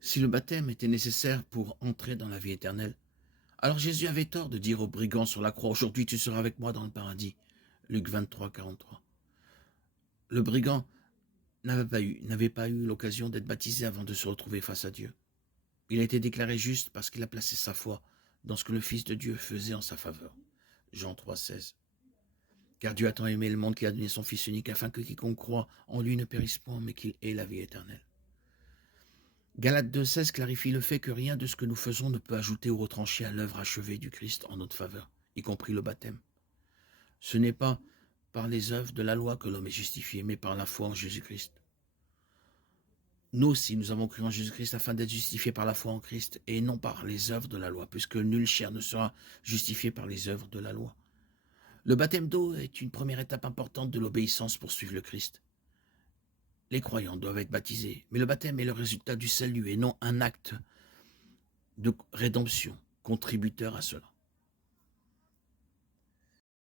Si le baptême était nécessaire pour entrer dans la vie éternelle, alors Jésus avait tort de dire aux brigands sur la croix, aujourd'hui tu seras avec moi dans le paradis. Luc 23, 43. Le brigand n'avait pas eu l'occasion d'être baptisé avant de se retrouver face à Dieu. Il a été déclaré juste parce qu'il a placé sa foi dans ce que le Fils de Dieu faisait en sa faveur. Jean 3, 16. Car Dieu a tant aimé le monde qu'il a donné son Fils unique afin que quiconque croit en lui ne périsse point, mais qu'il ait la vie éternelle. Galates 2, 16 clarifie le fait que rien de ce que nous faisons ne peut ajouter ou retrancher à l'œuvre achevée du Christ en notre faveur, y compris le baptême. Ce n'est pas par les œuvres de la loi que l'homme est justifié, mais par la foi en Jésus-Christ. Nous aussi, nous avons cru en Jésus-Christ afin d'être justifiés par la foi en Christ et non par les œuvres de la loi, puisque nulle chair ne sera justifiée par les œuvres de la loi. Le baptême d'eau est une première étape importante de l'obéissance pour suivre le Christ. Les croyants doivent être baptisés, mais le baptême est le résultat du salut et non un acte de rédemption contributeur à cela.